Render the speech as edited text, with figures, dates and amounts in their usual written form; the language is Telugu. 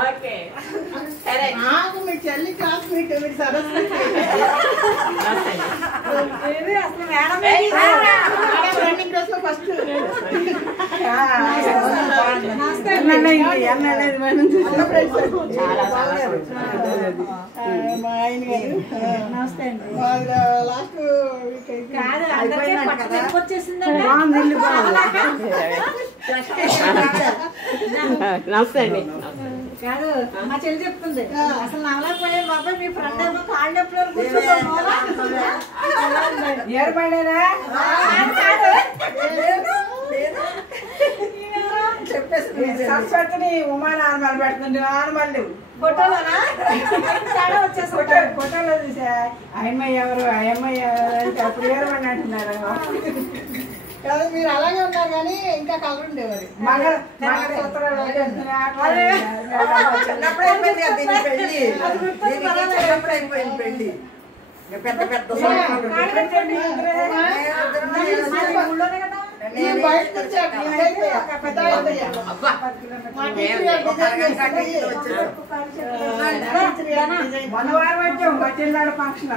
ఓకే సరే నాకు మీ చెల్లి క్లాస్మేట్ మీరు సరస్వతి రన్నింగ్ డ్రెస్ లో ఫస్ట్ మా ఆయన గారు నమస్తే అండి లాస్ట్ నమస్తే అండి కాదు మా చెల్లి చెప్తుంది అసలు నవలేకపోయే బాబాయ్ మీ ఫ్రెండ్ ఏమో కాళ్ళు నొప్పులు కూర్చున్నారా సరస్వతిని ఉమా నార్మల్ పెడుతుంది నార్మల్ ఫోటోలోనా వచ్చేసి ఫోటోలో చూసా అమ్మాయి ఎవరు అమ్మాయి ఎవరు అంటే అప్పుడు ఏరమని అంటున్నారు కదా మీరు అలాగే ఉన్నారు కానీ ఇంకా కలర్ ఉండేవారు చిన్నప్పుడు అయిపోయింది దీని పెళ్లి చిన్నప్పుడు అయిపోయింది పెళ్లి పెద్ద పెద్ద మొన్న వారం వచ్చాం బట్టెళ్ళాడు ఫంక్షన్